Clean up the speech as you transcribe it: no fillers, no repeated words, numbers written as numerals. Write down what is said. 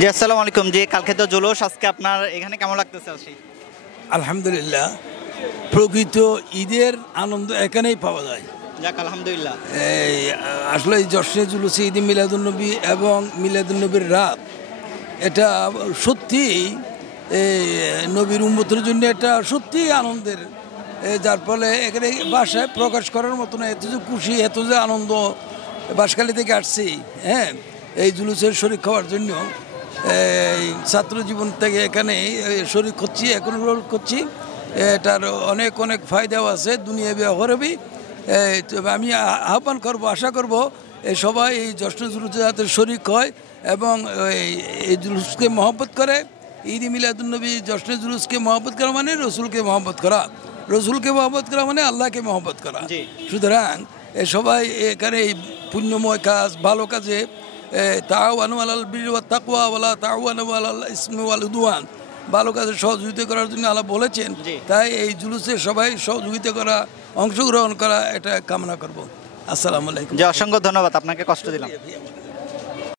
জি আসসালামু আলাইকুম। জি কালকে তো জুলুস, আজকে আপনার এখানে কেমন লাগতেছে? আসি আলহামদুলিল্লাহ, প্রকৃত ঈদের আনন্দ এখানেই পাওয়া যায়। যাক আলহামদুলিল্লাহ। এই আসলে এই জশ্নে জুলুসে ঈদে মিলাদুন্নবী এবং মিলাদুন্নবীর রাত, এটা সত্যিই এই নবীর উম্মতের জন্য এটা সত্যিই আনন্দের, যার ফলে এখানে ভাষায় প্রকাশ করার মতো না। এত যে খুশি, এত যে আনন্দ। বাঁশখালী থেকে আসছি, হ্যাঁ, এই জুলুসের শরীক হওয়ার জন্য। এই ছাত্র জীবন থেকে এখানে শরীক হচ্ছি, এখন রোল করছি। এটার অনেক অনেক ফায়দাও আছে দুনিয়াবি অহরবি। তবে আমি আহ্বান করব, আশা করব সবাই এই জশ্ন জুলুসে যাতে শরীক হয় এবং এই জুলুসকে মহব্বত করে। ঈদ মিলাদুন্নবী জশ্নে জুলুসকে মহব্বত করা মানে রসুলকে মহব্বত করা, রসুলকে মহব্বত করা মানে আল্লাহকে মহব্বত করা। সুতরাং সবাই এখানে এই পুণ্যময় কাজ, ভালো কাজে তাওয়ানু আলাল বিররি ওয়াত তাকওয়া ওয়ালা তাওয়ানু আলাল ইসমি ওয়াল উদওয়ান, ভালো কাজে সহযোগিতা করার জন্য আল্লাহ বলেছেন। তাই এই জুলুসে সবাই সহযোগিতা করা, অংশগ্রহণ করা, এটা কামনা করব। আসসালামু আলাইকুম। জি অসংখ্য ধন্যবাদ, আপনাকে কষ্ট দিলাম।